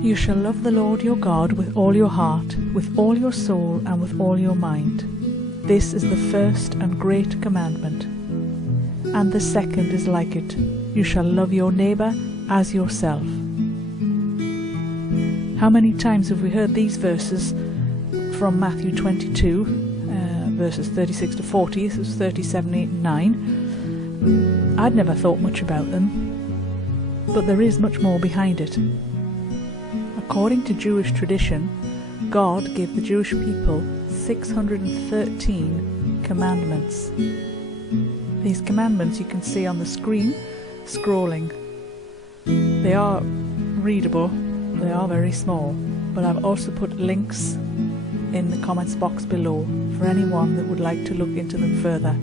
You shall love the Lord your God with all your heart, with all your soul, and with all your mind. This is the first and great commandment. And the second is like it. You shall love your neighbour as yourself. How many times have we heard these verses from Matthew 22, verses 36 to 40, this is 37, 8 and 9. I'd never thought much about them, but there is much more behind it. According to Jewish tradition, God gave the Jewish people 613 commandments. These commandments you can see on the screen, scrolling. They are readable, they are very small, but I've also put links in the comments box below for anyone that would like to look into them further.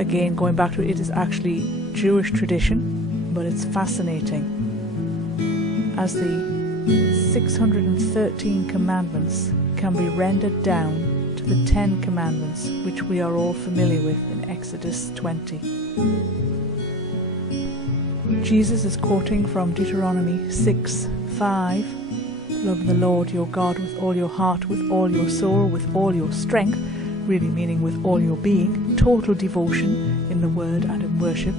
Again, going back to it, it is actually Jewish tradition, but it's fascinating, as the 613 commandments can be rendered down to the 10 commandments which we are all familiar with in Exodus 20. Jesus is quoting from Deuteronomy 6:5, love the Lord your God with all your heart, with all your soul, with all your strength, really meaning with all your being, total devotion in the word and in worship.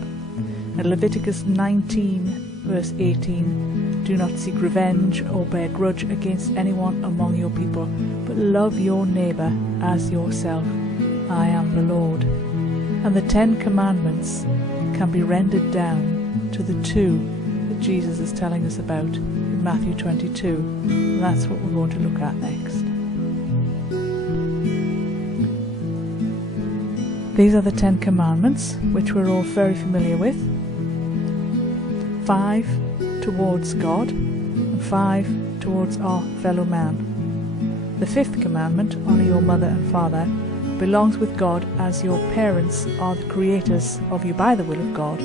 And Leviticus 19 verse 18, do not seek revenge or bear grudge against anyone among your people, but love your neighbour as yourself. I am the Lord. And the 10 commandments can be rendered down to the 2 that Jesus is telling us about in Matthew 22. And that's what we're going to look at next. These are the 10 commandments, which we're all very familiar with. 5 towards God, and 5 towards our fellow man. The 5th commandment, honour your mother and father, belongs with God, as your parents are the creators of you by the will of God.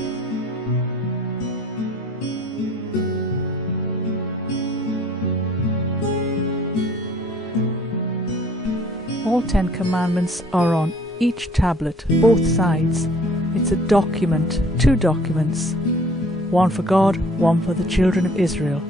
All 10 commandments are on each tablet, both sides. It's a document, 2 documents, one for God, one for the children of Israel.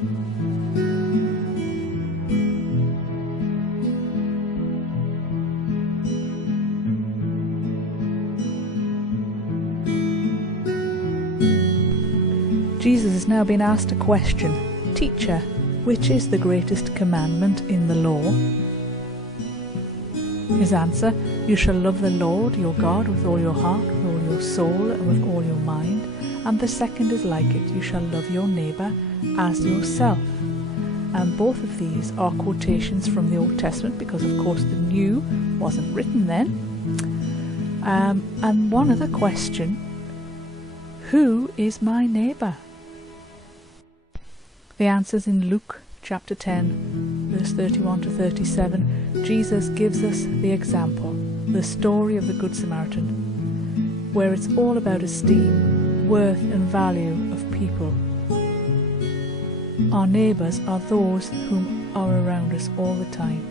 Jesus has now been asked a question. Teacher, which is the greatest commandment in the law? His answer, you shall love the Lord your God with all your heart, with all your soul, and with all your mind. And the second is like it, you shall love your neighbour as yourself. And both of these are quotations from the Old Testament, because of course the New wasn't written then. And one other question, who is my neighbour? The answer's in Luke chapter 10, verse 31 to 37. Jesus gives us the example, the story of the Good Samaritan, where it's all about esteem, worth and value of people. Our neighbours are those whom are around us all the time.